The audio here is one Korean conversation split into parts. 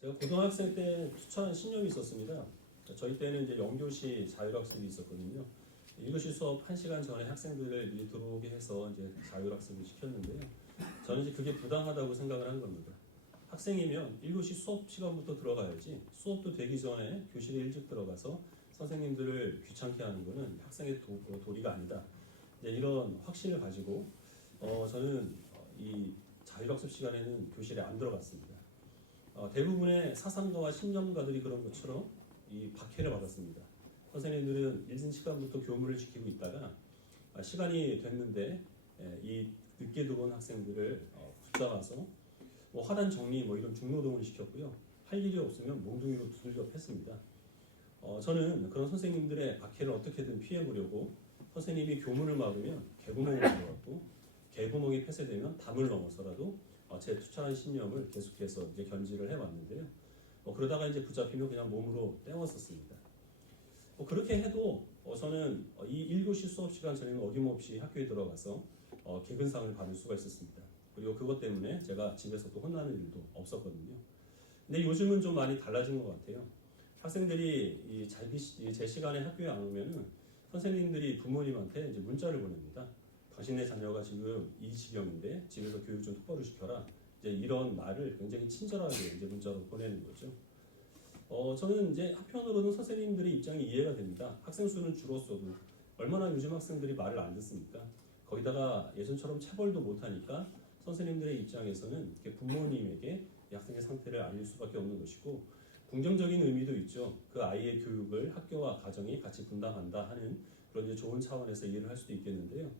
제가 고등학생 때 추천한 신념이 있었습니다. 저희 때는 이제 영교시 자율학습이 있었거든요. 1교시 수업 1시간 전에 학생들을 미리 들어오게 해서 이제 자율학습을 시켰는데요. 저는 이제 그게 부당하다고 생각을 한 겁니다. 학생이면 1교시 수업 시간부터 들어가야지 수업도 되기 전에 교실에 일찍 들어가서 선생님들을 귀찮게 하는 것은 학생의 도리가 아니다. 이제 이런 확신을 가지고 저는 이 자율학습 시간에는 교실에 안 들어갔습니다. 대부분의 사상가와 신념가들이 그런 것처럼 이 박해를 받았습니다. 선생님들은 일진 시간부터 교무를 지키고 있다가 시간이 됐는데 이 늦게 들어온 학생들을 붙잡아서 화단 정리 이런 중노동을 시켰고요. 할 일이 없으면 몽둥이로 두들겨 팼습니다. 저는 그런 선생님들의 박해를 어떻게든 피해보려고 선생님이 교문을 막으면 개구멍을 들어갔고 개구멍이 폐쇄되면 담을 넘어서라도 제 추천한 신념을 계속해서 이제 견지를 해왔는데요. 그러다가 이제 붙잡히면 그냥 몸으로 때웠었습니다. 그렇게 해도 저는 이 1교시 수업 시간 전에는 어김없이 학교에 들어가서 개근상을 받을 수가 있었습니다. 그리고 그것 때문에 제가 집에서도 혼나는 일도 없었거든요. 근데 요즘은 좀 많이 달라진 것 같아요. 학생들이 제 시간에 학교에 안 오면은 선생님들이 부모님한테 이제 문자를 보냅니다. 당신의 자녀가 지금 이 지경인데 집에서 교육 좀 똑바로 시켜라. 이제 이런 말을 굉장히 친절하게 이제 문자로 보내는 거죠. 저는 이제 한편으로는 선생님들의 입장이 이해가 됩니다. 학생 수는 줄었어도 얼마나 요즘 학생들이 말을 안 듣습니까? 거기다가 예전처럼 체벌도 못하니까 선생님들의 입장에서는 부모님에게 이 학생의 상태를 알릴 수밖에 없는 것이고 긍정적인 의미도 있죠. 그 아이의 교육을 학교와 가정이 같이 분담한다 하는 그런 이제 좋은 차원에서 이해를 할 수도 있겠는데요.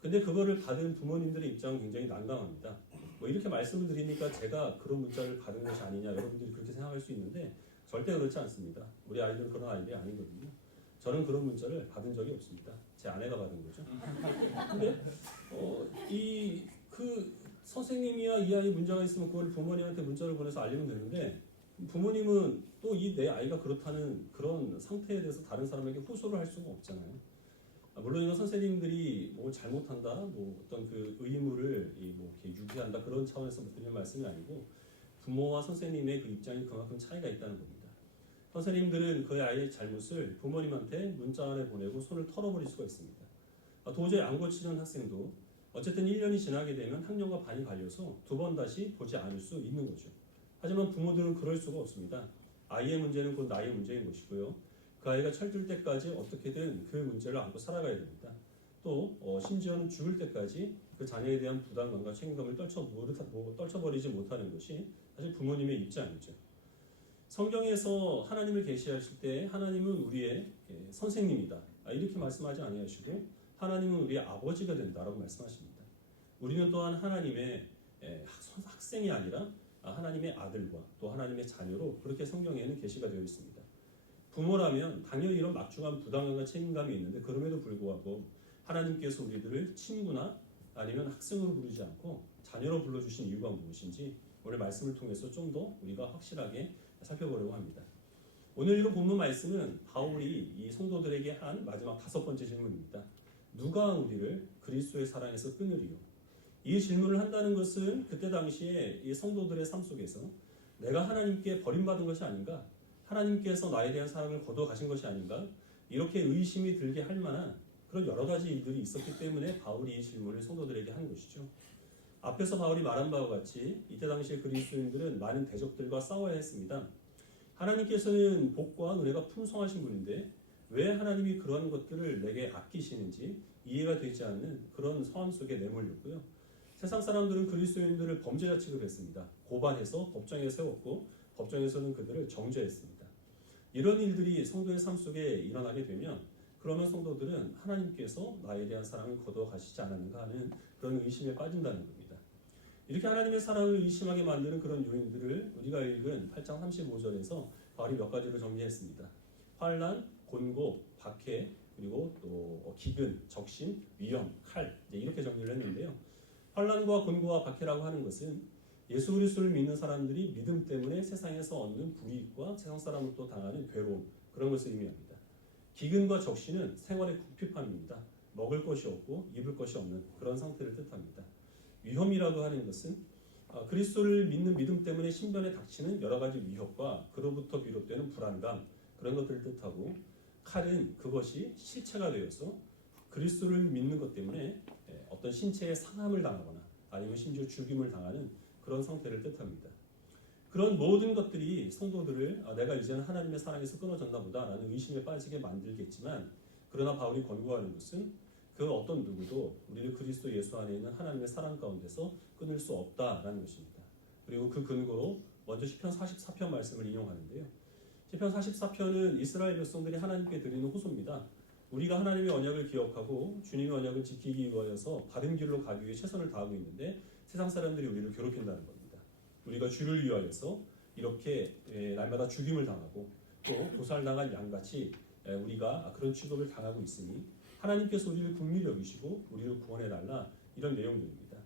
근데 그거를 받은 부모님들의 입장은 굉장히 난감합니다. 이렇게 말씀을 드리니까 제가 그런 문자를 받은 것이 아니냐 여러분들이 그렇게 생각할 수 있는데 절대 그렇지 않습니다. 우리 아이들은 그런 아이들이 아니거든요. 저는 그런 문자를 받은 적이 없습니다. 제 아내가 받은 거죠. 근데 그 선생님이야 이 아이 문제가 있으면 그걸 부모님한테 문자를 보내서 알리면 되는데 부모님은 또 이 내 아이가 그렇다는 그런 상태에 대해서 다른 사람에게 호소를 할 수가 없잖아요. 물론 이건 선생님들이 잘못한다, 어떤 그 의무를 이렇게 유기한다 그런 차원에서 드리는 말씀이 아니고 부모와 선생님의 그 입장이 그만큼 차이가 있다는 겁니다. 선생님들은 그 아이의 잘못을 부모님한테 문자 안에 보내고 손을 털어버릴 수가 있습니다. 도저히 안 고치는 학생도 어쨌든 1년이 지나게 되면 학년과 반이 갈려서 두 번 다시 보지 않을 수 있는 거죠. 하지만 부모들은 그럴 수가 없습니다. 아이의 문제는 곧 나의 문제인 것이고요. 그 아이가 철들 때까지 어떻게든 그 문제를 안고 살아가야 됩니다. 또 심지어는 죽을 때까지 그 자녀에 대한 부담감과 책임감을 떨쳐버리지 못하는 것이 사실 부모님의 입장이죠. 성경에서 하나님을 계시하실 때 하나님은 우리의 선생님이다. 이렇게 말씀하지 아니하시고 하나님은 우리의 아버지가 된다라고 말씀하십니다. 우리는 또한 하나님의 학생이 아니라 하나님의 아들과 또 하나님의 자녀로 그렇게 성경에는 계시가 되어 있습니다. 부모라면 당연히 이런 막중한 부담감과 책임감이 있는데 그럼에도 불구하고 하나님께서 우리들을 친구나 아니면 학생으로 부르지 않고 자녀로 불러주신 이유가 무엇인지 오늘 말씀을 통해서 좀 더 우리가 확실하게 살펴보려고 합니다. 오늘 읽은 본문 말씀은 바울이 이 성도들에게 한 마지막 5번째 질문입니다. 누가 우리를 그리스도의 사랑에서 끊으리요? 이 질문을 한다는 것은 그때 당시에 이 성도들의 삶 속에서 내가 하나님께 버림받은 것이 아닌가? 하나님께서 나에 대한 사랑을 거둬 가신 것이 아닌가? 이렇게 의심이 들게 할 만한 그런 여러 가지 일들이 있었기 때문에 바울이 이 질문을 성도들에게 한 것이죠. 앞에서 바울이 말한 바와 같이 이때 당시에 그리스도인들은 많은 대적들과 싸워야 했습니다. 하나님께서는 복과 은혜가 풍성하신 분인데 왜 하나님이 그런 것들을 내게 아끼시는지 이해가 되지 않는 그런 상황 속에 내몰렸고요. 세상 사람들은 그리스도인들을 범죄자 취급했습니다. 고발해서 법정에 세웠고 법정에서는 그들을 정죄했습니다. 이런 일들이 성도의 삶 속에 일어나게 되면 그러면 성도들은 하나님께서 나에 대한 사랑을 거둬 가시지 않았는가 하는 그런 의심에 빠진다는 겁니다. 이렇게 하나님의 사랑을 의심하게 만드는 그런 요인들을 우리가 읽은 8장 35절에서 바울이 몇 가지로 정리했습니다. 환난, 곤고, 박해, 그리고 또 기근, 적신, 위험, 칼 이렇게 정리를 했는데요. 환난과 곤고와 박해라고 하는 것은 예수 그리스도를 믿는 사람들이 믿음 때문에 세상에서 얻는 불이익과 세상 사람으로부터 당하는 괴로움 그런 것을 의미합니다. 기근과 적신은 생활의 궁핍함입니다. 먹을 것이 없고 입을 것이 없는 그런 상태를 뜻합니다. 위험이라고 하는 것은 그리스도를 믿는 믿음 때문에 신변에 닥치는 여러 가지 위협과 그로부터 비롯되는 불안감 그런 것들을 뜻하고 칼은 그것이 실체가 되어서 그리스도를 믿는 것 때문에 어떤 신체의 상함을 당하거나 아니면 심지어 죽임을 당하는 그런 상태를 뜻합니다. 그런 모든 것들이 성도들을 내가 이제는 하나님의 사랑에서 끊어졌나 보다라는 의심에 빠지게 만들겠지만 그러나 바울이 권고하는 것은 그 어떤 누구도 우리를 그리스도 예수 안에 있는 하나님의 사랑 가운데서 끊을 수 없다라는 것입니다. 그리고 그 근거로 먼저 시편 44편 말씀을 인용하는데요. 시편 44편은 이스라엘 백성들이 하나님께 드리는 호소입니다. 우리가 하나님의 언약을 기억하고 주님의 언약을 지키기 위하여서 바른 길로 가기 위해 최선을 다하고 있는데 세상 사람들이 우리를 괴롭힌다는 겁니다. 우리가 주를 위하여서 이렇게 날마다 죽임을 당하고 또 도살당한 양같이 우리가 그런 취급을 당하고 있으니 하나님께서 우리를 긍휼히 여기시고 우리를 구원해달라 이런 내용들입니다.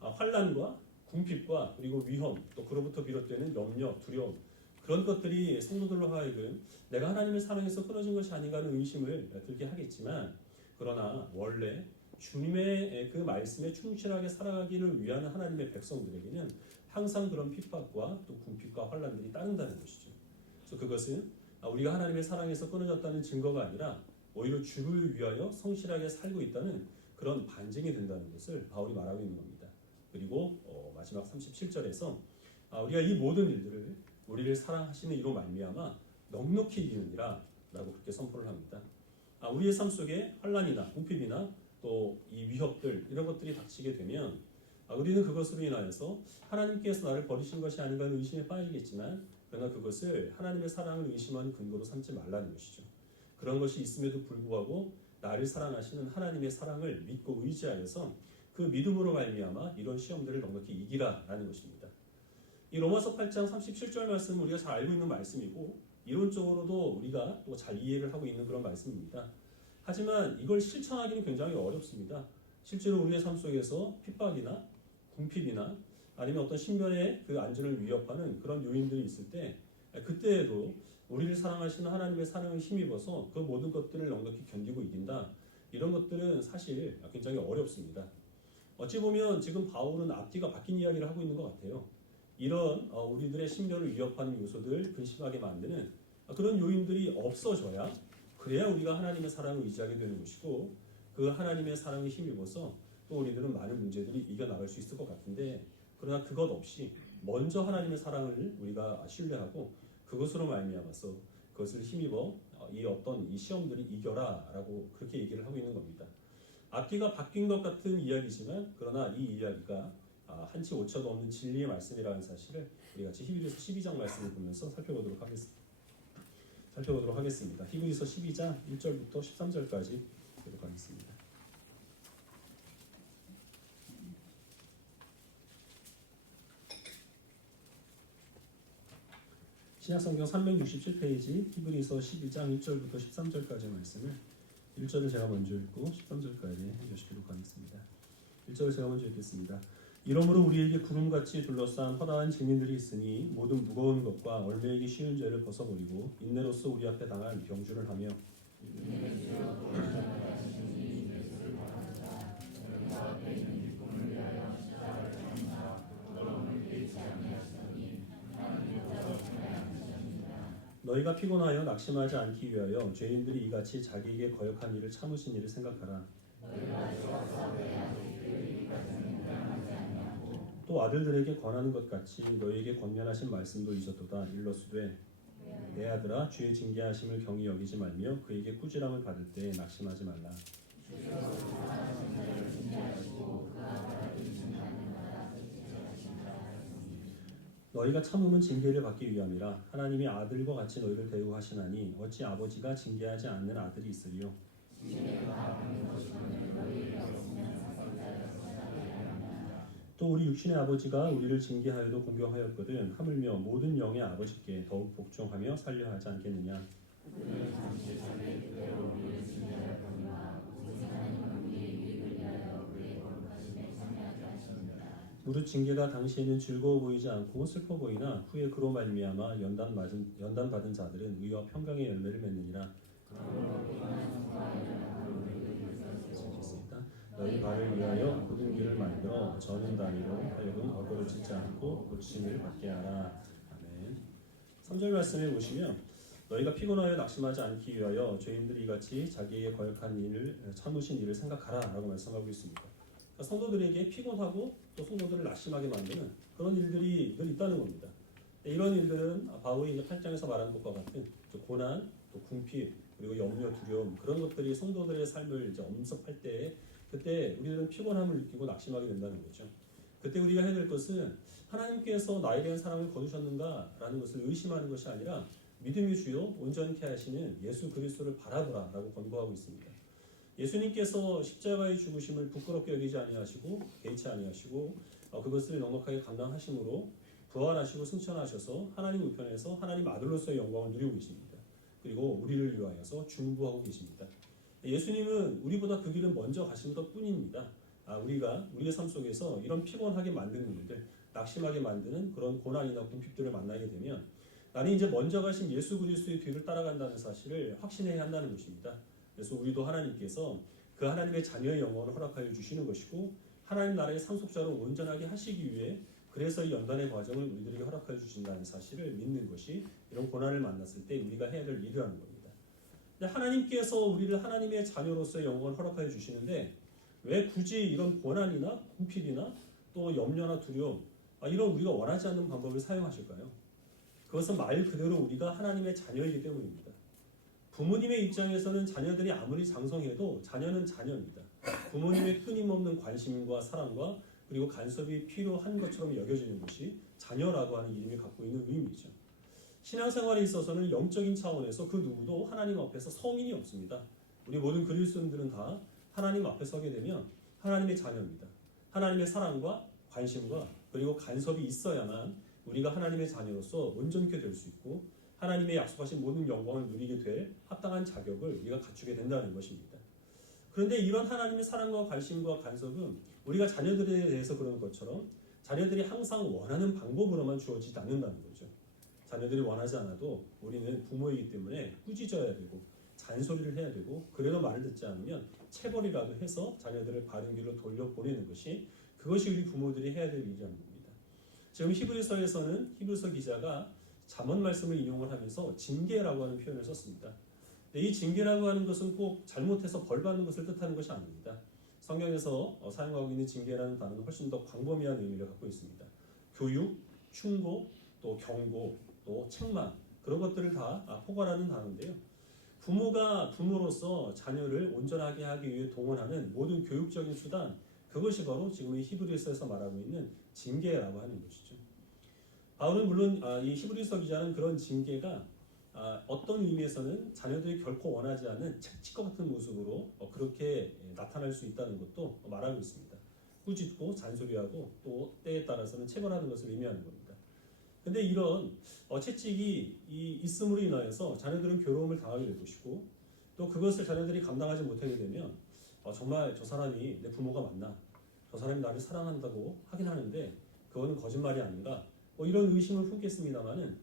환난과 궁핍과 그리고 위험 또 그로부터 비롯되는 염려, 두려움 그런 것들이 성도들로 하여금 내가 하나님의 사랑에서 끊어진 것이 아닌가 하는 의심을 들게 하겠지만 그러나 원래 주님의 그 말씀에 충실하게 살아가기를 위한 하나님의 백성들에게는 항상 그런 핍박과 또 궁핍과 환난들이 따른다는 것이죠. 그래서 그것은 우리가 하나님의 사랑에서 끊어졌다는 증거가 아니라 오히려 주를 위하여 성실하게 살고 있다는 그런 반증이 된다는 것을 바울이 말하고 있는 겁니다. 그리고 마지막 37절에서 우리가 이 모든 일들을 우리를 사랑하시는 이로 말미암아 넉넉히 이기느니라 라고 그렇게 선포를 합니다. 우리의 삶 속에 환난이나 궁핍이나 또 이 위협들 이런 것들이 닥치게 되면 우리는 그것으로 인하여서 하나님께서 나를 버리신 것이 아닌가 하는 의심에 빠지겠지만 그러나 그것을 하나님의 사랑을 의심하는 근거로 삼지 말라는 것이죠. 그런 것이 있음에도 불구하고 나를 사랑하시는 하나님의 사랑을 믿고 의지하여서 그 믿음으로 말미암아 이런 시험들을 넉넉히 이기라라는 것입니다. 이 로마서 8장 37절 말씀은 우리가 잘 알고 있는 말씀이고 이론적으로도 우리가 또 잘 이해를 하고 있는 그런 말씀입니다. 하지만 이걸 실천하기는 굉장히 어렵습니다. 실제로 우리의 삶 속에서 핍박이나 궁핍이나 아니면 어떤 신변의 그 안전을 위협하는 그런 요인들이 있을 때 그때에도 우리를 사랑하시는 하나님의 사랑을 힘입어서 그 모든 것들을 넉넉히 견디고 이긴다. 이런 것들은 사실 굉장히 어렵습니다. 어찌 보면 지금 바울은 앞뒤가 바뀐 이야기를 하고 있는 것 같아요. 이런 우리들의 신변을 위협하는 요소들 근심하게 만드는 그런 요인들이 없어져야 그래야 우리가 하나님의 사랑을 의지하게 되는 것이고 그 하나님의 사랑에 힘입어서 또 우리들은 많은 문제들이 이겨나갈 수 있을 것 같은데 그러나 그것 없이 먼저 하나님의 사랑을 우리가 신뢰하고 그것으로 말미암아서 그것을 힘입어 이 어떤 이 시험들이 이겨라라고 그렇게 얘기를 하고 있는 겁니다. 앞뒤가 바뀐 것 같은 이야기지만 그러나 이 이야기가 한치 오차도 없는 진리의 말씀이라는 사실을 우리 같이 히브리서 12장 말씀을 보면서 살펴보도록 하겠습니다. 히브리서 12장 1절부터 13절까지 보도록 하겠습니다. 신약성경 367페이지 히브리서 12장 1절부터 13절까지 말씀을 1절을 제가 먼저 읽고 13절까지 해주시도록 하겠습니다. 1절을 제가 먼저 읽겠습니다. 이러므로 우리에게 구름같이 둘러싼 허다한 증인들이 있으니 모든 무거운 것과 얼매이기 쉬운 죄를 벗어버리고 인내로써 우리 앞에 당할 경주를 하며 너희가 피곤하여 낙심하지 않기 위하여 죄인들이 이같이 자기에게 거역한 일을 참으신 일을 생각하라. 또 아들들에게 권하는 것 같이 너희에게 권면하신 말씀도 잊었도다. 일러스되 내 아들아 주의 징계하심을 경히 여기지 말며 그에게 꾸지람을 받을 때 낙심하지 말라. 너희가 참음은 징계를 받기 위함이라. 하나님이 아들과 같이 너희를 대우하시나니 어찌 아버지가 징계하지 않는 아들이 있으리요. 또 우리 육신의 아버지가 우리를 징계하여도 공경하였거든 하물며 모든 영의 아버지께 더욱 복종하며 살려 하지 않겠느냐. 무릇 징계가 당시에는 즐거워 보이지 않고 슬퍼 보이나 후에 그로 말미암아 연단 받은 자들은 의와 평강의 열매를 맺느니라. 너희 발을 위하여 굳은 길을 만들어 저는 다리로 하여금 어그를 찢지 않고 고침을 받게 하라. 아멘. 3절 말씀에 보시면 너희가 피곤하여 낙심하지 않기 위하여 죄인들이 이같이 자기에게 거역한 일을 참으신 일을 생각하라 라고 말씀하고 있습니다. 그러니까 성도들에게 피곤하고 또 성도들을 낙심하게 만드는 그런 일들이 늘 있다는 겁니다. 이런 일들은 바울이 이제 8장에서 말한 것과 같은 고난, 또 궁핍, 그리고 염려, 두려움 그런 것들이 성도들의 삶을 이제 엄습할 때 그때 우리들은 피곤함을 느끼고 낙심하게 된다는 거죠. 그때 우리가 해야 될 것은 하나님께서 나에 대한 사랑을 거두셨는가라는 것을 의심하는 것이 아니라 믿음이 주요 온전케 하시는 예수 그리스도를 바라보라라고 권고하고 있습니다. 예수님께서 십자가의 죽으심을 부끄럽게 여기지 아니하시고 개의치 아니하시고 그것을 넉넉하게 감당하심으로 부활하시고 승천하셔서 하나님 우편에서 하나님 아들로서의 영광을 누리고 계십니다. 그리고 우리를 위하여서 중보하고 계십니다. 예수님은 우리보다 그 길을 먼저 가신 것 뿐입니다. 우리가 우리의 삶 속에서 이런 피곤하게 만드는 일들, 낙심하게 만드는 그런 고난이나 궁핍들을 만나게 되면 나는 이제 먼저 가신 예수 그리스도의 뒤를 따라간다는 사실을 확신해야 한다는 것입니다. 그래서 우리도 하나님께서 그 하나님의 자녀의 영광을 허락하여 주시는 것이고 하나님 나라의 상속자로 온전하게 하시기 위해 그래서 이 연단의 과정을 우리들에게 허락하여 주신다는 사실을 믿는 것이 이런 고난을 만났을 때 우리가 해야 될 일이라는 겁니다. 근데 하나님께서 우리를 하나님의 자녀로서의 영광을 허락하여 주시는데 왜 굳이 이런 고난이나 궁핍이나 또 염려나 두려움 이런 우리가 원하지 않는 방법을 사용하실까요? 그것은 말 그대로 우리가 하나님의 자녀이기 때문입니다. 부모님의 입장에서는 자녀들이 아무리 장성해도 자녀는 자녀입니다. 부모님의 끊임없는 관심과 사랑과 그리고 간섭이 필요한 것처럼 여겨지는 것이 자녀라고 하는 이름이 갖고 있는 의미죠. 신앙생활에 있어서는 영적인 차원에서 그 누구도 하나님 앞에서 성인이 없습니다. 우리 모든 그리스도인들은 다 하나님 앞에 서게 되면 하나님의 자녀입니다. 하나님의 사랑과 관심과 그리고 간섭이 있어야만 우리가 하나님의 자녀로서 온전케 될 수 있고 하나님의 약속하신 모든 영광을 누리게 될 합당한 자격을 우리가 갖추게 된다는 것입니다. 그런데 이런 하나님의 사랑과 관심과 간섭은 우리가 자녀들에 대해서 그런 것처럼 자녀들이 항상 원하는 방법으로만 주어지지 않는다는 거죠. 자녀들이 원하지 않아도 우리는 부모이기 때문에 꾸짖어야 되고 잔소리를 해야 되고 그래도 말을 듣지 않으면 체벌이라도 해서 자녀들을 바른 길로 돌려보내는 것이 그것이 우리 부모들이 해야 될 일이라는 겁니다. 지금 히브리서에서는 히브리서 기자가 잠언 말씀을 인용을 하면서 징계라고 하는 표현을 썼습니다. 이 징계라고 하는 것은 꼭 잘못해서 벌받는 것을 뜻하는 것이 아닙니다. 성경에서 사용하고 있는 징계라는 단어는 훨씬 더 광범위한 의미를 갖고 있습니다. 교육, 충고, 또 경고, 또 책망 그런 것들을 다 포괄하는 단어인데요. 부모가 부모로서 자녀를 온전하게 하기 위해 동원하는 모든 교육적인 수단 그것이 바로 지금 이 히브리서에서 말하고 있는 징계라고 하는 것이죠. 바울은 물론 이 히브리서 기자는 그런 징계가 어떤 의미에서는 자녀들이 결코 원하지 않는 채찍과 같은 모습으로 그렇게 나타날 수 있다는 것도 말하고 있습니다. 꾸짖고 잔소리하고 또 때에 따라서는 체벌하는 것을 의미하는 겁니다. 근데 이런 채찍이 있음으로 인하여서 자녀들은 괴로움을 당하게 될 것이고 또 그것을 자녀들이 감당하지 못하게 되면 정말 저 사람이 내 부모가 맞나? 저 사람이 나를 사랑한다고 하긴 하는데 그거는 거짓말이 아닌가? 이런 의심을 품겠습니다만은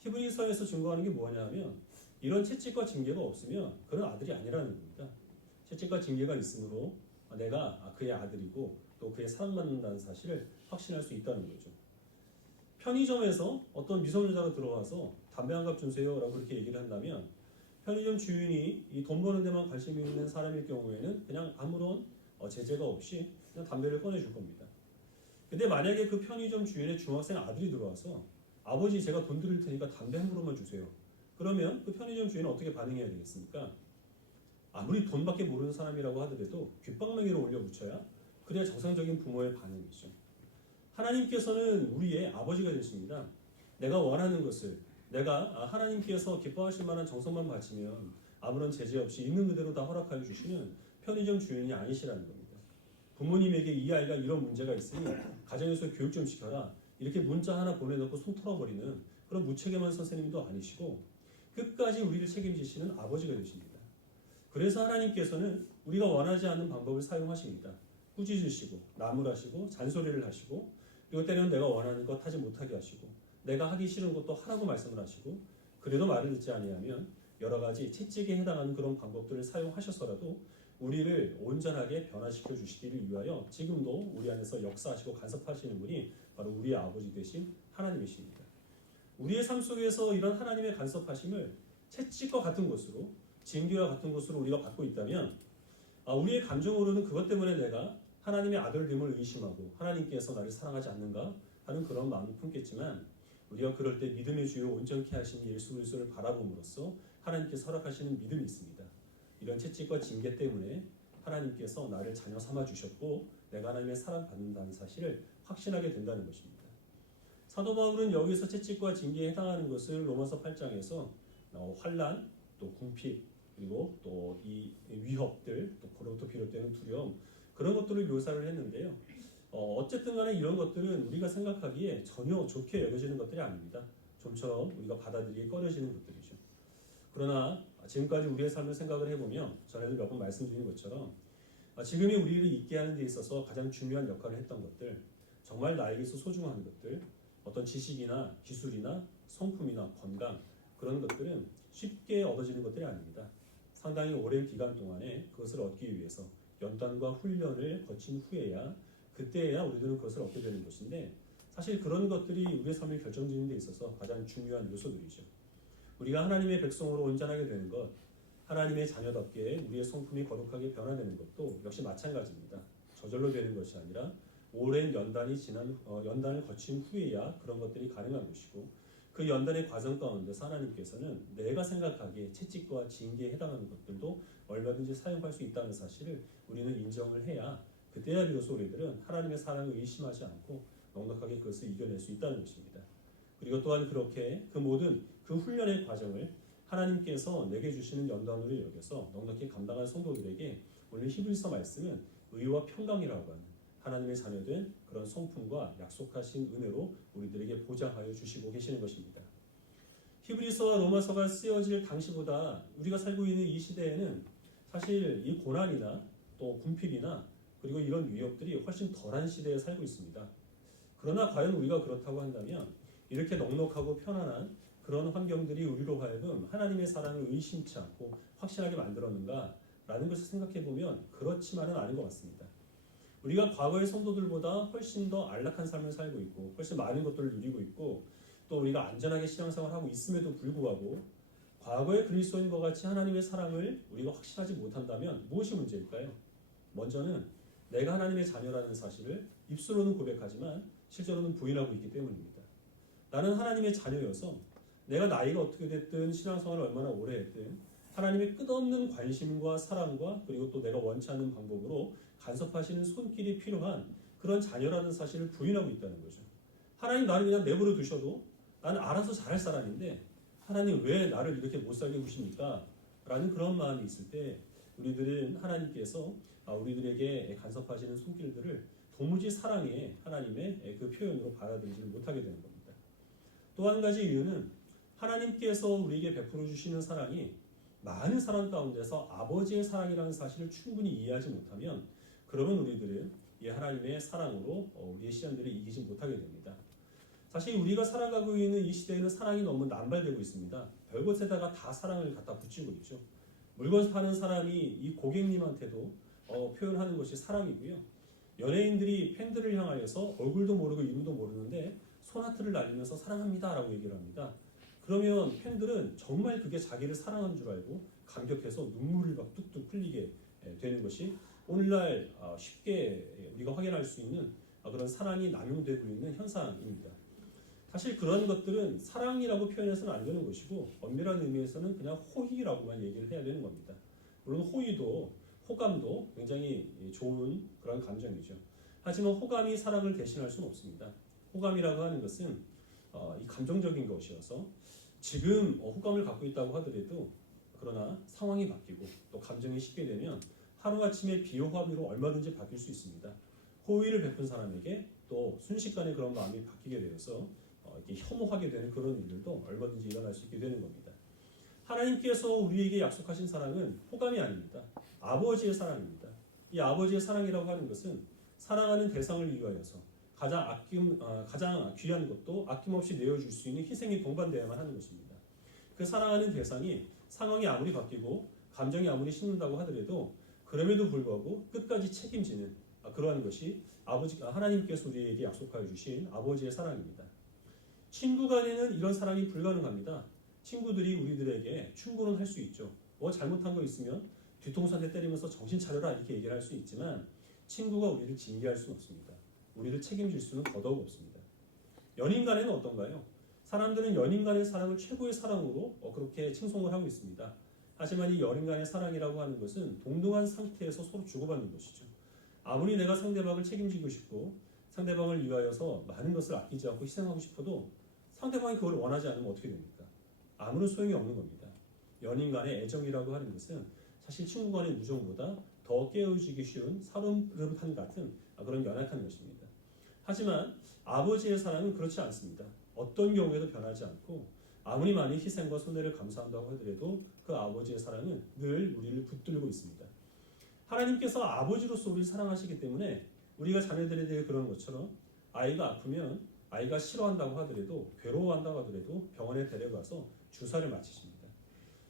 히브리서에서 증거하는 게 뭐냐면 이런 채찍과 징계가 없으면 그런 아들이 아니라는 겁니다. 채찍과 징계가 있으므로 내가 그의 아들이고 또 그의 사랑받는다는 사실을 확신할 수 있다는 거죠. 편의점에서 어떤 미성년자가 들어와서 담배 한 갑 주세요 라고 그렇게 얘기를 한다면 편의점 주인이 이 돈 버는 데만 관심이 있는 사람일 경우에는 그냥 아무런 제재가 없이 그냥 담배를 꺼내줄 겁니다. 근데 만약에 그 편의점 주인의 중학생 아들이 들어와서 아버지 제가 돈 드릴 테니까 담배 한 그루만 주세요. 그러면 그 편의점 주인은 어떻게 반응해야 되겠습니까? 아무리 돈밖에 모르는 사람이라고 하더라도 귓방망이를 올려 붙여야 그래야 정상적인 부모의 반응이죠. 하나님께서는 우리의 아버지가 되십니다. 내가 원하는 것을 내가 하나님께서 기뻐하실 만한 정성만 바치면 아무런 제재 없이 있는 그대로 다 허락하여 주시는 편의점 주인이 아니시라는 겁니다. 부모님에게 이 아이가 이런 문제가 있으니 가정에서 교육 좀 시켜라 이렇게 문자 하나 보내놓고 손 털어버리는 그런 무책임한 선생님도 아니시고 끝까지 우리를 책임지시는 아버지가 되십니다. 그래서 하나님께서는 우리가 원하지 않는 방법을 사용하십니다. 꾸짖으시고 나무라시고 잔소리를 하시고 그리고 때로는 내가 원하는 것 하지 못하게 하시고 내가 하기 싫은 것도 하라고 말씀을 하시고 그래도 말을 듣지 아니하면 여러 가지 채찍에 해당하는 그런 방법들을 사용하셔서라도 우리를 온전하게 변화시켜 주시기를 위하여 지금도 우리 안에서 역사하시고 간섭하시는 분이 바로 우리의 아버지 되신 하나님이십니다. 우리의 삶 속에서 이런 하나님의 간섭하심을 채찍과 같은 것으로, 징계와 같은 것으로 우리가 받고 있다면 우리의 감정으로는 그것 때문에 내가 하나님의 아들됨을 의심하고 하나님께서 나를 사랑하지 않는가 하는 그런 마음을 품겠지만, 우리가 그럴 때 믿음의 주요 온전케 하신 예수 그리스도를 바라봄으로써 하나님께서 허락하시는 믿음이 있습니다. 이런 채찍과 징계 때문에 하나님께서 나를 자녀 삼아 주셨고 내가 하나님의 사랑받는다는 사실을 확신하게 된다는 것입니다. 사도 바울은 여기서 채찍과 징계에 해당하는 것을 로마서 8장에서 환난, 또 궁핍, 그리고 또 이 위협들, 또 그로부터 비롯되는 두려움, 그런 것들을 묘사를 했는데요. 어쨌든 간에 이런 것들은 우리가 생각하기에 전혀 좋게 여겨지는 것들이 아닙니다. 좀처럼 우리가 받아들이기 꺼려지는 것들이죠. 그러나 지금까지 우리의 삶을 생각을 해보면 전에도 몇 번 말씀드린 것처럼 지금이 우리를 있게 하는 데 있어서 가장 중요한 역할을 했던 것들, 정말 나에게서 소중한 것들, 어떤 지식이나 기술이나 성품이나 건강, 그런 것들은 쉽게 얻어지는 것들이 아닙니다. 상당히 오랜 기간 동안에 그것을 얻기 위해서 연단과 훈련을 거친 후에야, 그때야 우리들은 그것을 얻게 되는 것인데, 사실 그런 것들이 우리의 삶을 결정짓는 데 있어서 가장 중요한 요소들이죠. 우리가 하나님의 백성으로 온전하게 되는 것, 하나님의 자녀답게 우리의 성품이 거룩하게 변화되는 것도 역시 마찬가지입니다. 저절로 되는 것이 아니라 오랜 연단을 거친 후에야 그런 것들이 가능한 것이고, 그 연단의 과정 가운데서 하나님께서는 내가 생각하기에 채찍과 징계에 해당하는 것들도 얼마든지 사용할 수 있다는 사실을 우리는 인정을 해야, 그때야 비로소 우리들은 하나님의 사랑을 의심하지 않고 넉넉하게 그것을 이겨낼 수 있다는 것입니다. 그리고 또한 그렇게 그 모든 그 훈련의 과정을 하나님께서 내게 주시는 연단으로 여겨서 넉넉히 감당한 성도들에게 오늘 히브리서 말씀은 의와 평강이라고 하는 하나님의 자녀된 그런 성품과 약속하신 은혜로 우리들에게 보장하여 주시고 계시는 것입니다. 히브리서와 로마서가 쓰여질 당시보다 우리가 살고 있는 이 시대에는 사실 이 고난이나 또 궁핍이나 그리고 이런 위협들이 훨씬 덜한 시대에 살고 있습니다. 그러나 과연 우리가 그렇다고 한다면 이렇게 넉넉하고 편안한 그런 환경들이 우리로 하여금 하나님의 사랑을 의심치 않고 확신하게 만들었는가라는 것을 생각해 보면 그렇지만은 않은 것 같습니다. 우리가 과거의 성도들보다 훨씬 더 안락한 삶을 살고 있고 훨씬 많은 것들을 누리고 있고, 또 우리가 안전하게 신앙생활하고 있음에도 불구하고 과거의 그리스도인과 같이 하나님의 사랑을 우리가 확신하지 못한다면 무엇이 문제일까요? 먼저는 내가 하나님의 자녀라는 사실을 입술로는 고백하지만 실제로는 부인하고 있기 때문입니다. 나는 하나님의 자녀여서 내가 나이가 어떻게 됐든 신앙생활을 얼마나 오래 했든 하나님의 끝없는 관심과 사랑과 그리고 또 내가 원치 않는 방법으로 간섭하시는 손길이 필요한 그런 자녀라는 사실을 부인하고 있다는 거죠. 하나님 나를 그냥 내버려 두셔도 나는 알아서 잘할 사람인데 하나님 왜 나를 이렇게 못 살게 구십니까? 라는 그런 마음이 있을 때 우리들은 하나님께서 우리들에게 간섭하시는 손길들을 도무지 사랑의 하나님의 그 표현으로 받아들이지를 못하게 되는 겁니다. 또 한 가지 이유는 하나님께서 우리에게 베풀어 주시는 사랑이 많은 사랑 가운데서 아버지의 사랑이라는 사실을 충분히 이해하지 못하면, 그러면 우리들은 이 하나님의 사랑으로 우리의 시련들을 이기지 못하게 됩니다. 사실 우리가 살아가고 있는 이 시대에는 사랑이 너무 남발되고 있습니다. 별것에다가 다 사랑을 갖다 붙이고 있죠. 물건 파는 사람이 이 고객님한테도 표현하는 것이 사랑이고요. 연예인들이 팬들을 향하여서 얼굴도 모르고 이름도 모르는데 소나트를 날리면서 사랑합니다 라고 얘기를 합니다. 그러면 팬들은 정말 그게 자기를 사랑하는 줄 알고 감격해서 눈물을 막 뚝뚝 흘리게 되는 것이 오늘날 쉽게 우리가 확인할 수 있는 그런 사랑이 남용되고 있는 현상입니다. 사실 그런 것들은 사랑이라고 표현해서는 안 되는 것이고, 엄밀한 의미에서는 그냥 호의라고만 얘기를 해야 되는 겁니다. 물론 호의도, 호감도 굉장히 좋은 그런 감정이죠. 하지만 호감이 사랑을 대신할 수는 없습니다. 호감이라고 하는 것은 이 감정적인 것이어서 지금 호감을 갖고 있다고 하더라도, 그러나 상황이 바뀌고 또 감정이 식게 되면 하루아침에 비호감으로 얼마든지 바뀔 수 있습니다. 호의를 베푼 사람에게 또 순식간에 그런 마음이 바뀌게 되어서 이렇게 혐오하게 되는 그런 일들도 얼마든지 일어날 수 있게 되는 겁니다. 하나님께서 우리에게 약속하신 사랑은 호감이 아닙니다. 아버지의 사랑입니다. 이 아버지의 사랑이라고 하는 것은 사랑하는 대상을 위하여서 가장 귀한 것도 아낌없이 내어줄 수 있는 희생이 동반되어야만 하는 것입니다. 그 사랑하는 대상이 상황이 아무리 바뀌고 감정이 아무리 식는다고 하더라도 그럼에도 불구하고 끝까지 책임지는 그러한 것이 하나님께서 우리에게 약속하여 주신 아버지의 사랑입니다. 친구 간에는 이런 사랑이 불가능합니다. 친구들이 우리들에게 충고는 할 수 있죠. 잘못한 거 있으면 뒤통수 한 대 때리면서 정신 차려라 이렇게 얘기를 할 수 있지만 친구가 우리를 징계할 수는 없습니다. 우리를 책임질 수는 더더욱 없습니다. 연인 간에는 어떤가요? 사람들은 연인 간의 사랑을 최고의 사랑으로 그렇게 칭송을 하고 있습니다. 하지만 이 연인 간의 사랑이라고 하는 것은 동등한 상태에서 서로 주고받는 것이죠. 아무리 내가 상대방을 책임지고 싶고 상대방을 위하여서 많은 것을 아끼지 않고 희생하고 싶어도 상대방이 그걸 원하지 않으면 어떻게 됩니까? 아무런 소용이 없는 겁니다. 연인 간의 애정이라고 하는 것은 사실 친구 간의 우정보다 더 깨어지기 쉬운 사름판 같은 그런 연약한 것입니다. 하지만 아버지의 사랑은 그렇지 않습니다. 어떤 경우에도 변하지 않고 아무리 많은 희생과 손해를 감수한다고 하더라도 그 아버지의 사랑은 늘 우리를 붙들고 있습니다. 하나님께서 아버지로서 우리를 사랑하시기 때문에 우리가 자녀들에 대해 그러는 것처럼 아이가 아프면 아이가 싫어한다고 하더라도 괴로워한다고 하더라도 병원에 데려가서 주사를 맞히십니다.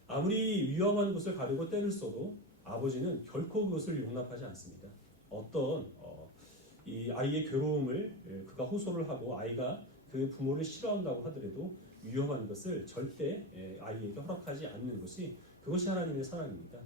아무리 위험한 곳을 가리고 때를 써도 아버지는 결코 그것을 용납하지 않습니다. 어떤 이 아이의 괴로움을 그가 호소를 하고 아이가 그 부모를 싫어한다고 하더라도 위험한 것을 절대 아이에게 허락하지 않는 그것이 하나님의 사랑입니다.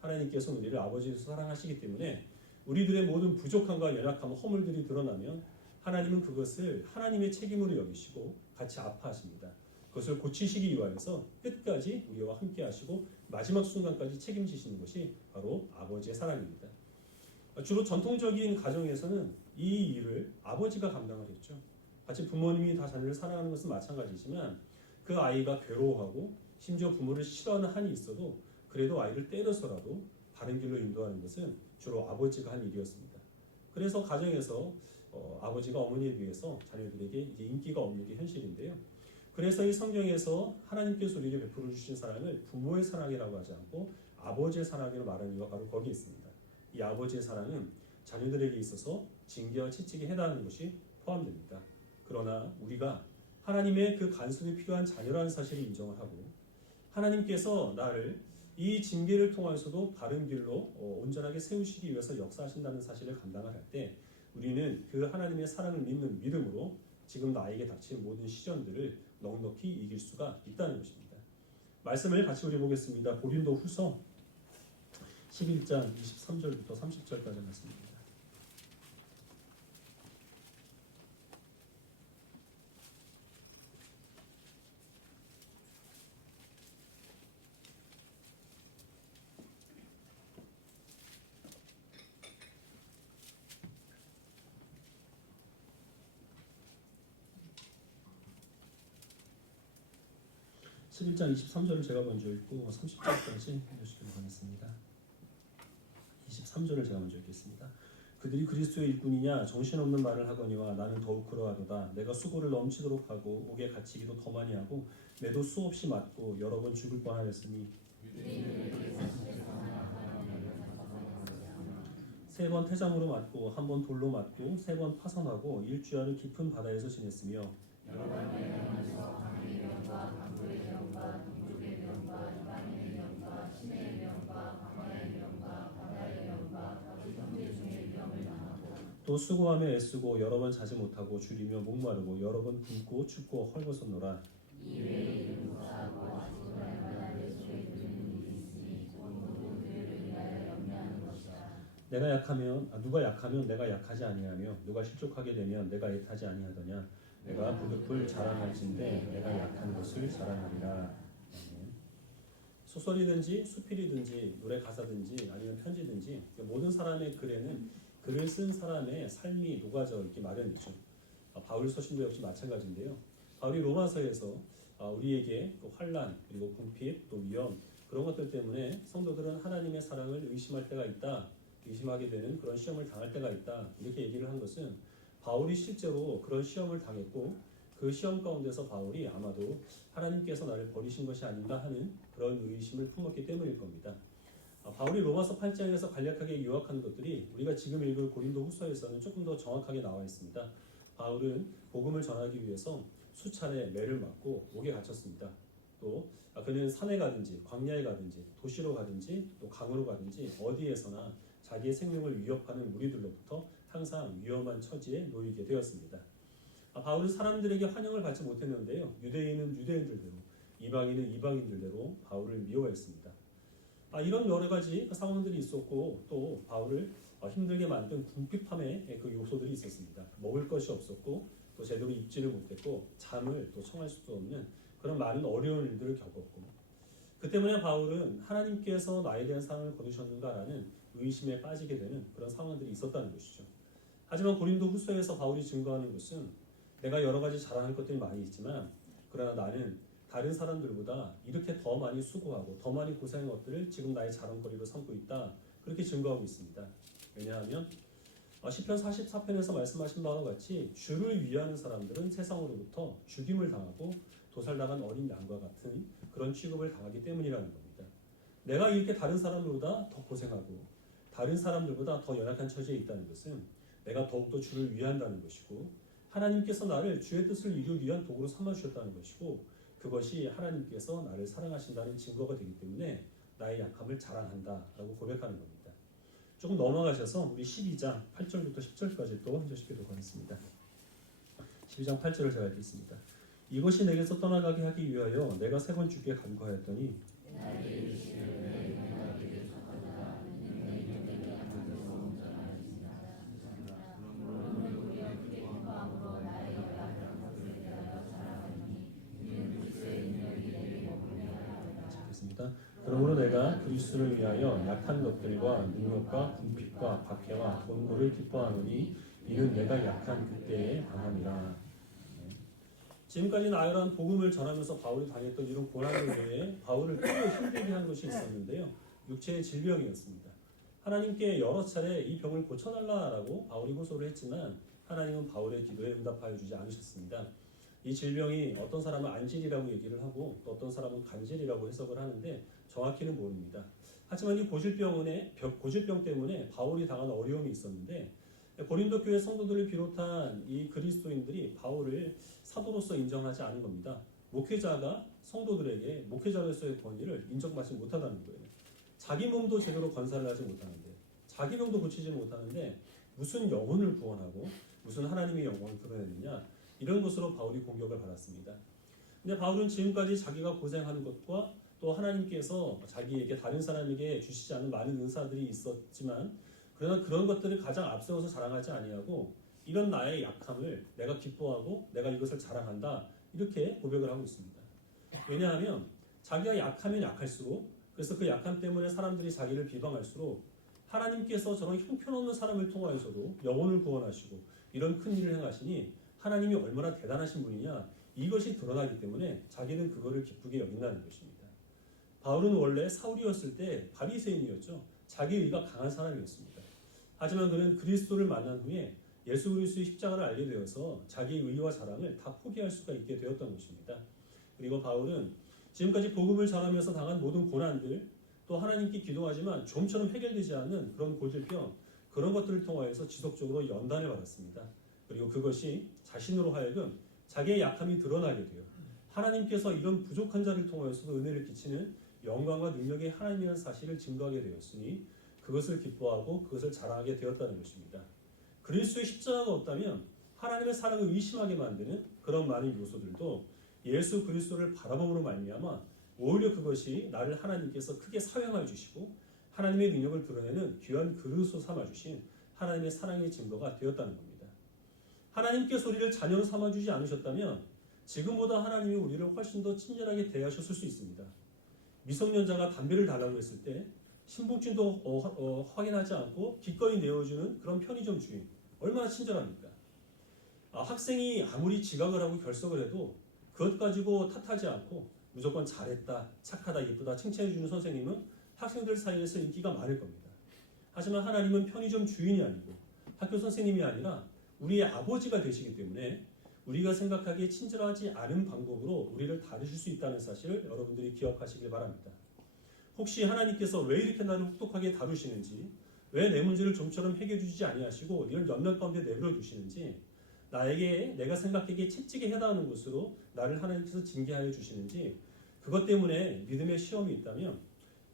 하나님께서 우리를 아버지로서 사랑하시기 때문에 우리들의 모든 부족함과 연약함, 허물들이 드러나면 하나님은 그것을 하나님의 책임으로 여기시고 같이 아파하십니다. 그것을 고치시기 위하여서 끝까지 우리와 함께 하시고 마지막 순간까지 책임지시는 것이 바로 아버지의 사랑입니다. 주로 전통적인 가정에서는 이 일을 아버지가 감당을 했죠. 같이 부모님이 다 자녀를 사랑하는 것은 마찬가지지만 그 아이가 괴로워하고 심지어 부모를 싫어하는 한이 있어도 그래도 아이를 때려서라도 바른 길로 인도하는 것은 주로 아버지가 한 일이었습니다. 그래서 가정에서 아버지가 어머니에 비해서 자녀들에게 이제 인기가 없는 게 현실인데요. 그래서 이 성경에서 하나님께서 우리에게 베풀어 주신 사랑을 부모의 사랑이라고 하지 않고 아버지의 사랑이라고 말하는 이유가 바로 거기에 있습니다. 이 아버지의 사랑은 자녀들에게 있어서 징계와 채찍에 해당하는 것이 포함됩니다. 그러나 우리가 하나님의 그 간섭이 필요한 자녀라는 사실을 인정을 하고 하나님께서 나를 이 징계를 통해서도 바른 길로 온전하게 세우시기 위해서 역사하신다는 사실을 감당을 할 때 우리는 그 하나님의 사랑을 믿는 믿음으로 지금 나에게 닥친 모든 시련들을 넉넉히 이길 수가 있다는 것입니다. 말씀을 같이 우리 보겠습니다. 고린도 후서 11장 23절부터 30절까지 말씀입니다. 11장 23절을 제가 먼저 읽고 30절까지 읽으시도록 하겠습니다. 23절을 제가 먼저 읽겠습니다. 그들이 그리스도의 일꾼이냐 정신없는 말을 하거니와 나는 더욱 그러하도다. 내가 수고를 넘치도록 하고 옥에 갇히기도 더 많이 하고 매도 수없이 맞고 여러 번 죽을 뻔하였으니 3번 태장으로 맞고 1번 돌로 맞고 3번 파선하고 일주일을 깊은 바다에서 지냈으며 또 수고하며 애쓰고 여러 번 자지 못하고 줄이며 목마르고 여러 번 굶고 춥고 헐벗었노라. 누가 약하면 내가 약하지 아니하며 누가 실족하게 되면 내가 애타지 아니하더냐. 내가 부득불 자랑할진대 내가 약한 것을 자랑하리라. 소설이든지 수필이든지 노래 가사든지 아니면 편지든지 모든 사람의 글에는 글을 쓴 사람의 삶이 녹아져 있기 마련이죠. 바울 서신도 역시 마찬가지인데요. 바울이 로마서에서 우리에게 환난 그리고 궁핍 또 위험 그런 것들 때문에 성도들은 하나님의 사랑을 의심할 때가 있다. 의심하게 되는 그런 시험을 당할 때가 있다. 이렇게 얘기를 한 것은 바울이 실제로 그런 시험을 당했고 그 시험 가운데서 바울이 아마도 하나님께서 나를 버리신 것이 아닌가 하는 그런 의심을 품었기 때문일 겁니다. 바울이 로마서 8장에서 간략하게 요약한 것들이 우리가 지금 읽을 고린도 후서에서는 조금 더 정확하게 나와 있습니다. 바울은 복음을 전하기 위해서 수차례 매를 맞고 옥에 갇혔습니다. 또 그는 산에 가든지 광야에 가든지 도시로 가든지 또 강으로 가든지 어디에서나 자기의 생명을 위협하는 무리들로부터 항상 위험한 처지에 놓이게 되었습니다. 바울은 사람들에게 환영을 받지 못했는데요. 유대인은 유대인들대로, 이방인은 이방인들대로 바울을 미워했습니다. 이런 여러 가지 상황들이 있었고 또 바울을 힘들게 만든 궁핍함의 그 요소들이 있었습니다. 먹을 것이 없었고 또 제대로 입지를 못했고 잠을 또 청할 수도 없는 그런 많은 어려운 일들을 겪었고 그 때문에 바울은 하나님께서 나에 대한 상을 거두셨는가라는 의심에 빠지게 되는 그런 상황들이 있었다는 것이죠. 하지만 고린도 후서에서 바울이 증거하는 것은 내가 여러 가지 자랑할 것들이 많이 있지만 그러나 나는 다른 사람들보다 이렇게 더 많이 수고하고 더 많이 고생한 것들을 지금 나의 자랑거리로 삼고 있다. 그렇게 증거하고 있습니다. 왜냐하면 시편 44편에서 말씀하신 바와 같이 주를 위하는 사람들은 세상으로부터 죽임을 당하고 도살당한 어린 양과 같은 그런 취급을 당하기 때문이라는 겁니다. 내가 이렇게 다른 사람들보다 더 고생하고 다른 사람들보다 더 연약한 처지에 있다는 것은 내가 더욱더 주를 위한다는 것이고 하나님께서 나를 주의 뜻을 이루기 위한 도구로 삼아주셨다는 것이고 그것이 하나님께서 나를 사랑하신다는 증거가 되기 때문에 나의 약함을 자랑한다라고 고백하는 겁니다. 조금 넘어가셔서 우리 12장 8절부터 10절까지 또 한 절씩 교독하겠습니다. 12장 8절을 제가 읽겠습니다. 이것이 내게서 떠나가게 하기 위하여 내가 세 번 주께 간구하였더니 그러므로 내가 그리스도를 위하여 약한 것들과 능력과 궁핍과 박해와 권고를 기뻐하노니 이는 내가 약한 그때의 강함이라. 지금까지 나열한 복음을 전하면서 바울이 당했던 이런 고난을 외에 바울을 크게 힘들게 한 것이 있었는데요. 육체의 질병이었습니다. 하나님께 여러 차례 이 병을 고쳐달라고 바울이 호소를 했지만 하나님은 바울의 기도에 응답하여 주지 않으셨습니다. 이 질병이 어떤 사람은 안질이라고 얘기를 하고 또 어떤 사람은 간질이라고 해석을 하는데 정확히는 모릅니다. 하지만 이 고질병 때문에 바울이 당한 어려움이 있었는데 고린도 교회 성도들을 비롯한 이 그리스도인들이 바울을 사도로서 인정하지 않은 겁니다. 목회자가 성도들에게 목회자로서의 권위를 인정받지 못하다는 거예요. 자기 몸도 제대로 건사를 하지 못하는데 자기 병도 고치지 못하는데 무슨 영혼을 구원하고 무슨 하나님의 영광을 드러내느냐 이런 것으로 바울이 공격을 받았습니다. 근데 바울은 지금까지 자기가 고생하는 것과 또 하나님께서 자기에게 다른 사람에게 주시지 않은 많은 은사들이 있었지만 그러나 그런 것들을 가장 앞세워서 자랑하지 아니하고 이런 나의 약함을 내가 기뻐하고 내가 이것을 자랑한다 이렇게 고백을 하고 있습니다. 왜냐하면 자기가 약하면 약할수록 그래서 그 약함 때문에 사람들이 자기를 비방할수록 하나님께서 저런 형편없는 사람을 통하여서도 영혼을 구원하시고 이런 큰 일을 행하시니 하나님이 얼마나 대단하신 분이냐 이것이 드러나기 때문에 자기는 그거를 기쁘게 여긴다는 것입니다. 바울은 원래 사울이었을 때 바리새인이었죠. 자기 의가 강한 사람이었습니다. 하지만 그는 그리스도를 만난 후에 예수 그리스도의 십자가를 알게 되어서 자기의 의와 자랑을 다 포기할 수가 있게 되었던 것입니다. 그리고 바울은 지금까지 복음을 전하면서 당한 모든 고난들 또 하나님께 기도하지만 좀처럼 해결되지 않는 그런 고질병 그런 것들을 통하여서 지속적으로 연단을 받았습니다. 그리고 그것이 자신으로 하여금 자기의 약함이 드러나게 돼요. 하나님께서 이런 부족한 자를 통하여서도 은혜를 끼치는 영광과 능력의 하나님이라는 사실을 증거하게 되었으니 그것을 기뻐하고 그것을 자랑하게 되었다는 것입니다. 그리스도의 십자가가 없다면 하나님의 사랑을 의심하게 만드는 그런 많은 요소들도 예수 그리스도를 바라봄으로 말미암아 오히려 그것이 나를 하나님께서 크게 사용하여 주시고 하나님의 능력을 드러내는 귀한 그릇으로 삼아주신 하나님의 사랑의 증거가 되었다는 겁니다. 하나님께서 우리를 자녀로 삼아주지 않으셨다면 지금보다 하나님이 우리를 훨씬 더 친절하게 대하셨을 수 있습니다. 미성년자가 담배를 달라고 했을 때 신분증도 확인하지 않고 기꺼이 내어주는 그런 편의점 주인 얼마나 친절합니까? 학생이 아무리 지각을 하고 결석을 해도 그것 가지고 탓하지 않고 무조건 잘했다, 착하다, 예쁘다 칭찬해주는 선생님은 학생들 사이에서 인기가 많을 겁니다. 하지만 하나님은 편의점 주인이 아니고 학교 선생님이 아니라 우리의 아버지가 되시기 때문에 우리가 생각하기에 친절하지 않은 방법으로 우리를 다루실 수 있다는 사실을 여러분들이 기억하시길 바랍니다. 혹시 하나님께서 왜 이렇게 나를 혹독하게 다루시는지, 왜 내 문제를 좀처럼 해결해 주지 아니하시고 이런 연명 가운데 내버려 두시는지, 내가 생각하기에 채찍에 해당하는 것으로 나를 하나님께서 징계하여 주시는지 그것 때문에 믿음의 시험이 있다면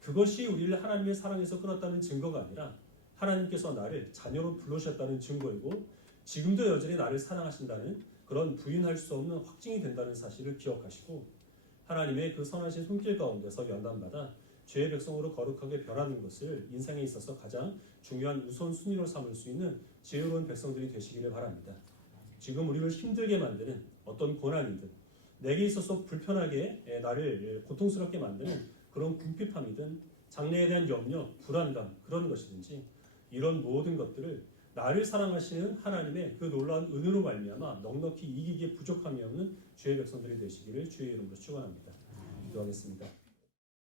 그것이 우리를 하나님의 사랑에서 끊었다는 증거가 아니라 하나님께서 나를 자녀로 불러주셨다는 증거이고 지금도 여전히 나를 사랑하신다는 그런 부인할 수 없는 확증이 된다는 사실을 기억하시고 하나님의 그 선하신 손길 가운데서 연단받아 죄의 백성으로 거룩하게 변하는 것을 인생에 있어서 가장 중요한 우선순위로 삼을 수 있는 지혜로운 백성들이 되시기를 바랍니다. 지금 우리를 힘들게 만드는 어떤 고난이든 내게 있어서 불편하게 나를 고통스럽게 만드는 그런 궁핍함이든 장래에 대한 염려, 불안감 그런 것이든지 이런 모든 것들을 나를 사랑하시는 하나님의 그 놀라운 은혜로 말미암아 넉넉히 이기기에 부족함이 없는 주의 백성들이 되시기를 주의 이름으로 축원합니다. 기도하겠습니다.